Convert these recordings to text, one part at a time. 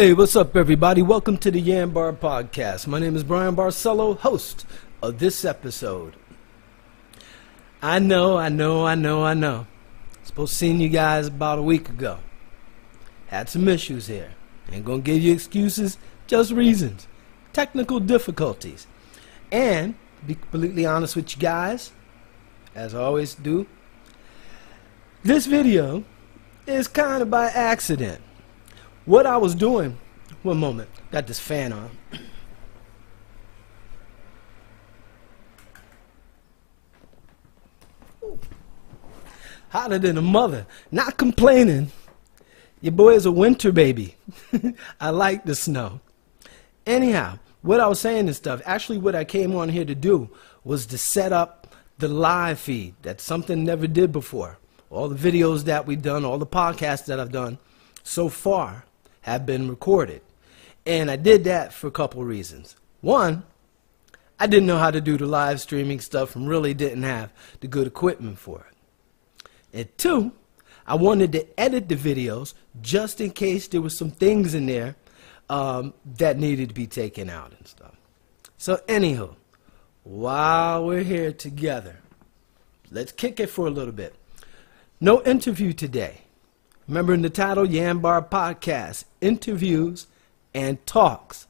Hey, what's up, everybody? Welcome to the Yanbar podcast. My name is Bryan Barcelo, host of this episode. I know. Supposed to seen you guys about a week ago. Had some issues here. Ain't gonna give you excuses, just reasons. Technical difficulties. And, to be completely honest with you guys, as I always do, this video is kind of by accident. What I was doing, one moment, got this fan on. Hotter than a mother, not complaining. Your boy is a winter baby. I like the snow. Anyhow, what I was saying and stuff, actually what I came on here to do was to set up the live feed. That's something I never did before. All the videos that we've done, all the podcasts that I've done so far have been recorded. And I did that for a couple reasons. One, I didn't know how to do the live streaming stuff and really didn't have the good equipment for it. And two, I wanted to edit the videos just in case there was some things in there that needed to be taken out and stuff. So anywho, while we're here together, let's kick it for a little bit. No interview today. Remember in the title, Yanbar Podcast, interviews and talks.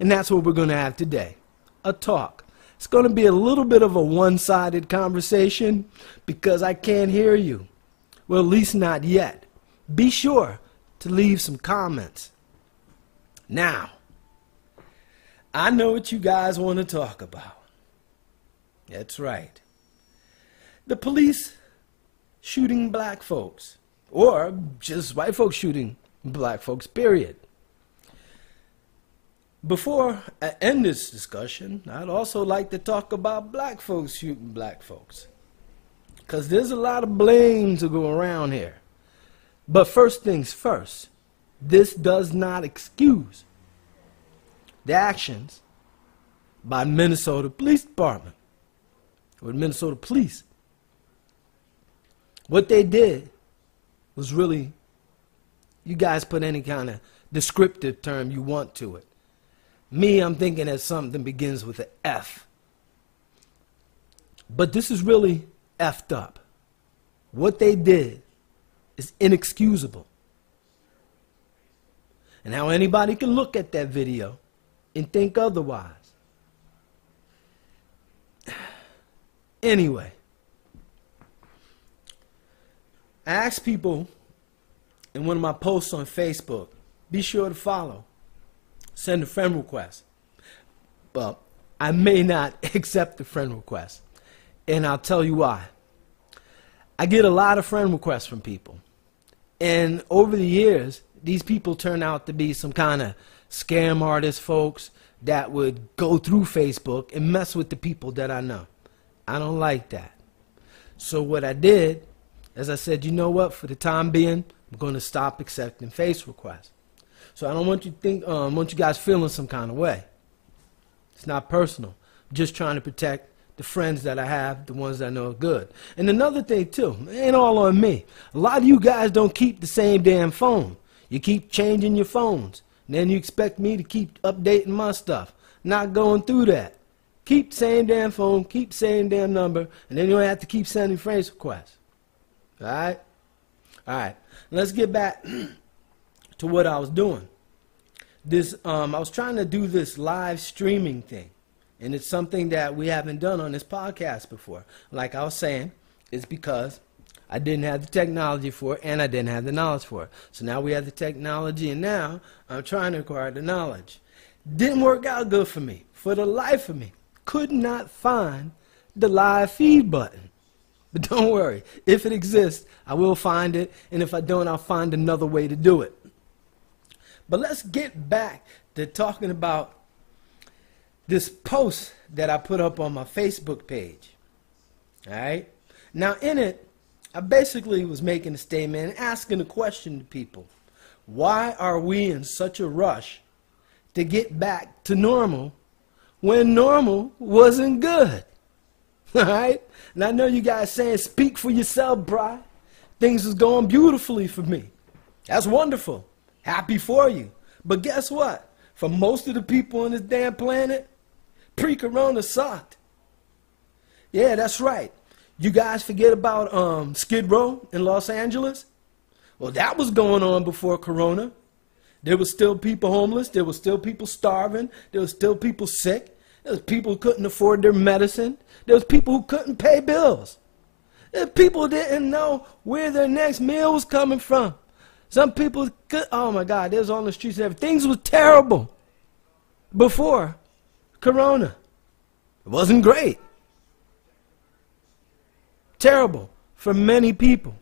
And that's what we're going to have today, a talk. It's going to be a little bit of a one-sided conversation because I can't hear you. Well, at least not yet. Be sure to leave some comments. Now, I know what you guys want to talk about. That's right. The police shooting black folks. Or just white folks shooting black folks, period. Before I end this discussion, I'd also like to talk about black folks shooting black folks. Because there's a lot of blame to go around here. But first things first, this does not excuse the actions by Minnesota Police Department or the Minnesota Police. What they did was really, you guys put any kind of descriptive term you want to it. Me, I'm thinking that something begins with an F. But this is really effed up. What they did is inexcusable. And how anybody can look at that video and think otherwise. Anyway. I asked people in one of my posts on Facebook, be sure to follow, send a friend request. But I may not accept the friend request, and I'll tell you why. I get a lot of friend requests from people, and over the years, these people turn out to be some kind of scam artist folks that would go through Facebook and mess with the people that I know. I don't like that. So what I did, as I said, you know what, for the time being, I'm going to stop accepting face requests. So I don't want you to think, want you guys feeling some kind of way. It's not personal. I'm just trying to protect the friends that I have, the ones that I know are good. And another thing too, it ain't all on me. A lot of you guys don't keep the same damn phone. You keep changing your phones. And then you expect me to keep updating my stuff. Not going through that. Keep the same damn phone, keep the same damn number, and then you don't have to keep sending face requests. All right? All right. Let's get back to what I was doing. I was trying to do this live streaming thing. And it's something that we haven't done on this podcast before. Like I was saying, it's because I didn't have the technology for it and I didn't have the knowledge for it. So now we have the technology and now I'm trying to acquire the knowledge. Didn't work out good for me. For the life of me. Could not find the live feed button. But don't worry, if it exists, I will find it, and if I don't, I'll find another way to do it. But let's get back to talking about this post that I put up on my Facebook page. All right? Now, in it, I basically was making a statement and asking a question to people. Why are we in such a rush to get back to normal when normal wasn't good? All right? And I know you guys saying, speak for yourself, Bri. Things is going beautifully for me. That's wonderful. Happy for you. But guess what? For most of the people on this damn planet, pre-corona sucked. Yeah, that's right. You guys forget about Skid Row in Los Angeles? Well, that was going on before corona. There was still people homeless. There was still people starving. There was still people sick. There was people who couldn't afford their medicine. There was people who couldn't pay bills. There was people who didn't know where their next meal was coming from. Some people could, oh my God, they was on the streets and everything. Things was terrible before corona. It wasn't great. Terrible for many people.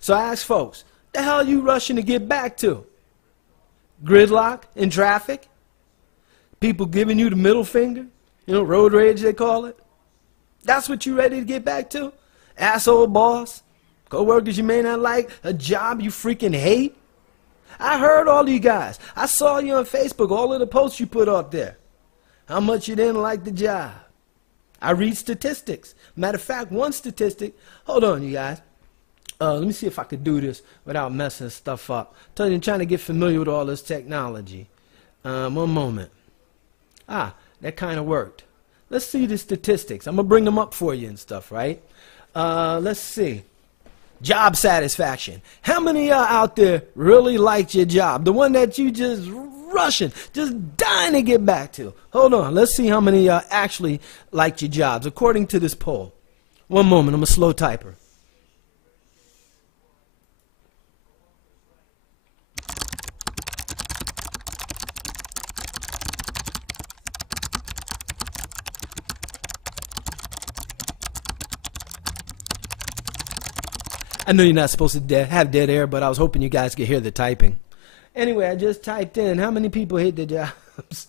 So I ask folks, the hell are you rushing to get back to? Gridlock in traffic? People giving you the middle finger? You know, road rage they call it? That's what you ready to get back to? Asshole boss? Co-workers you may not like? A job you freaking hate? I heard all you guys. I saw you on Facebook, all of the posts you put up there. How much you didn't like the job. I read statistics. Matter of fact, one statistic, hold on you guys. Let me see if I could do this without messing stuff up. I'm trying to get familiar with all this technology. One moment. Ah, that kind of worked. Let's see the statistics. I'm going to bring them up for you and stuff, right? Let's see. Job satisfaction. How many of y'all out there really liked your job? The one that you just rushing, just dying to get back to. Hold on. Let's see how many of y'all actually liked your jobs according to this poll. One moment. I'm a slow typer. I know you're not supposed to have dead air, but I was hoping you guys could hear the typing. Anyway, I just typed in how many people hate their jobs.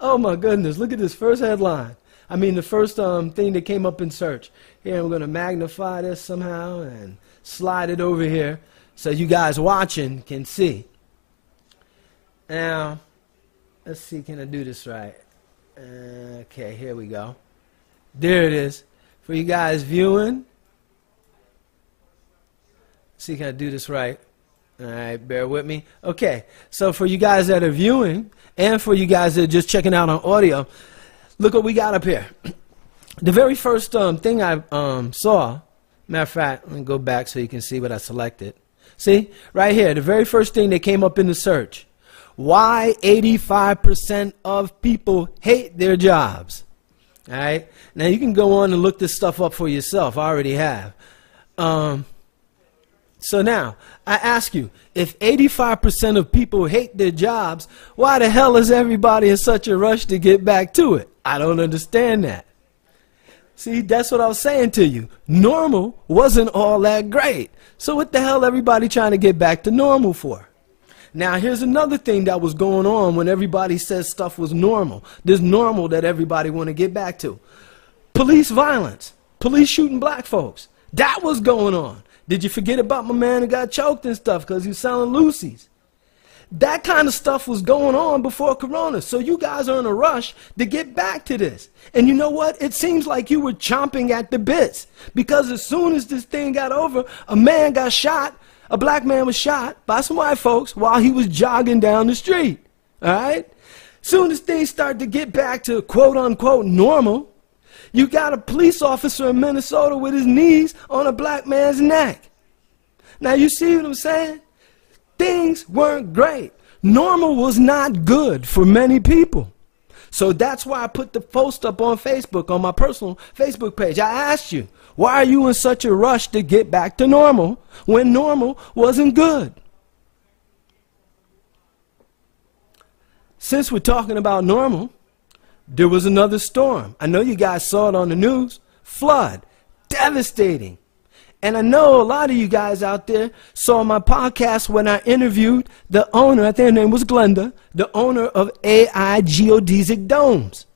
Oh my goodness, look at this first headline. I mean the first thing that came up in search. Here, I'm going to magnify this somehow and slide it over here so you guys watching can see. Now, let's see, can I do this right? Okay, here we go. There it is. For you guys viewing. See, can I do this right? All right, bear with me. Okay, so for you guys that are viewing and for you guys that are just checking out on audio, look what we got up here. The very first thing I saw, matter of fact, let me go back so you can see what I selected. See, right here, the very first thing that came up in the search. Why 85% of people hate their jobs? All right, now you can go on and look this stuff up for yourself. I already have. So now, I ask you, if 85% of people hate their jobs, why the hell is everybody in such a rush to get back to it? I don't understand that. See, that's what I was saying to you. Normal wasn't all that great. So what the hell everybody trying to get back to normal for? Now, here's another thing that was going on when everybody says stuff was normal. This normal that everybody want to get back to. Police violence. Police shooting black folks. That was going on. Did you forget about my man who got choked and stuff because he was selling Lucy's? That kind of stuff was going on before Corona. So you guys are in a rush to get back to this. And you know what? It seems like you were chomping at the bits. Because as soon as this thing got over, a man got shot. A black man was shot by some white folks while he was jogging down the street. All right? Soon as things start to get back to quote unquote normal, you got a police officer in Minnesota with his knees on a black man's neck. Now you see what I'm saying? Things weren't great. Normal was not good for many people. So that's why I put the post up on Facebook, on my personal Facebook page. I asked you, why are you in such a rush to get back to normal when normal wasn't good? Since we're talking about normal, there was another storm. I know you guys saw it on the news. Flood. Devastating. And I know a lot of you guys out there saw my podcast when I interviewed the owner, I think her name was Glenda, the owner of AI Geodesic Domes.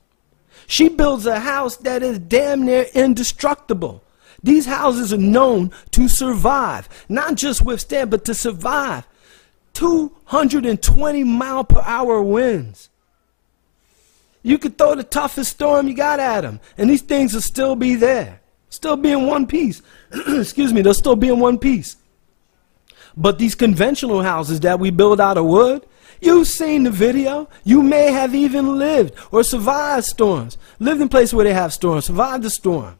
She builds a house that is damn near indestructible. These houses are known to survive. Not just withstand, but to survive. 220 mile per hour winds. You could throw the toughest storm you got at them, and these things will still be there. Still be in one piece. Excuse me, they'll still be in one piece. But these conventional houses that we build out of wood, You've seen the video. You may have even lived or survived storms. Lived in places where they have storms, survived the storm.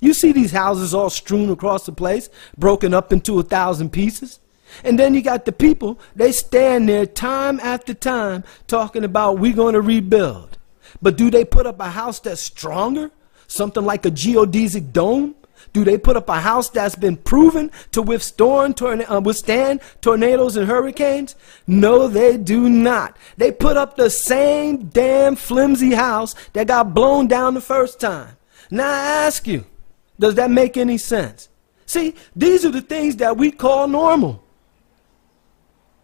You see these houses all strewn across the place, broken up into 1,000 pieces. And then you got the people, they stand there time after time talking about we're going to rebuild. But do they put up a house that's stronger? Something like a geodesic dome? Do they put up a house that's been proven to withstand tornadoes and hurricanes? No, they do not. They put up the same damn flimsy house that got blown down the first time. Now I ask you, does that make any sense? See, these are the things that we call normal.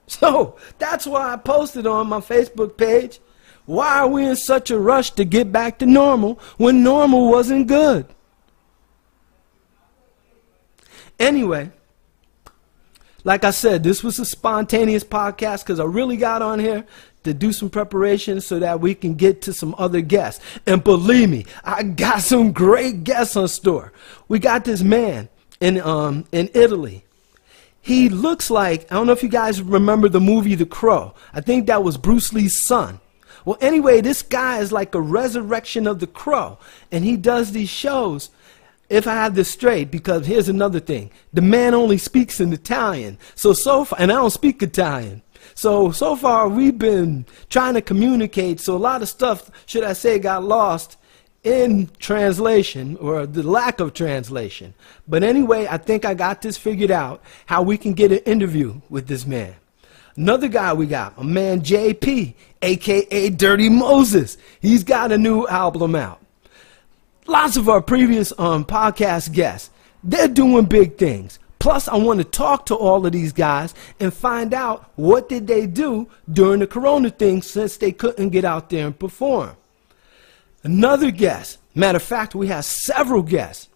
So that's why I posted on my Facebook page, why are we in such a rush to get back to normal when normal wasn't good? Anyway, like I said, this was a spontaneous podcast because I really got on here to do some preparation so that we can get to some other guests. And believe me, I got some great guests on store. We got this man in Italy. He looks like, I don't know if you guys remember the movie The Crow. I think that was Bruce Lee's son. Well, anyway, this guy is like a resurrection of the Crow. And he does these shows, if I have this straight, because here's another thing. The man only speaks in Italian. So far, and I don't speak Italian. So far, we've been trying to communicate. So a lot of stuff, should I say, got lost in translation or the lack of translation. But anyway, I think I got this figured out, how we can get an interview with this man. Another guy we got, a man JP, a.k.a. Dirty Moses. He's got a new album out. Lots of our previous podcast guests, they're doing big things. Plus, I want to talk to all of these guys and find out what did they do during the corona thing since they couldn't get out there and perform. Another guest, matter of fact, we have several guests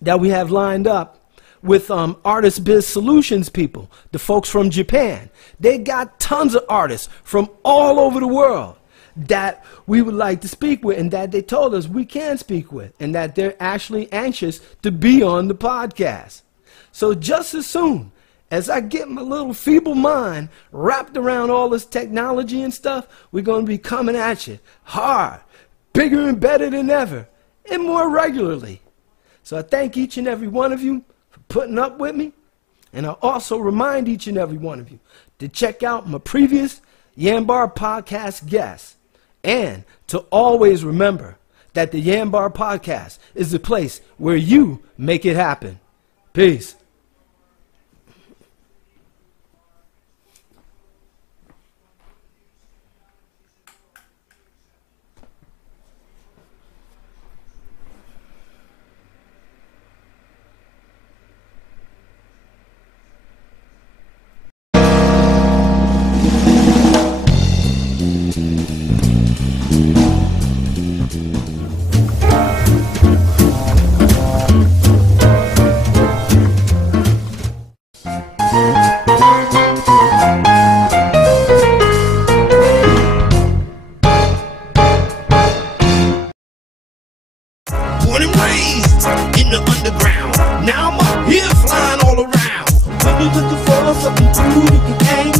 that we have lined up with Artist Biz Solutions people, the folks from Japan. They got tons of artists from all over the world that we would like to speak with and that they told us we can speak with and that they're actually anxious to be on the podcast. So just as soon as I get my little feeble mind wrapped around all this technology and stuff, we're going to be coming at you hard, bigger and better than ever, and more regularly. So I thank each and every one of you for putting up with me. And I also remind each and every one of you to check out my previous Yanbar podcast guests. And to always remember that the Yanbar podcast is the place where you make it happen. Peace. Born and raised in the underground. Now I'm up here flying all around. When you're looking for something cool, you can hang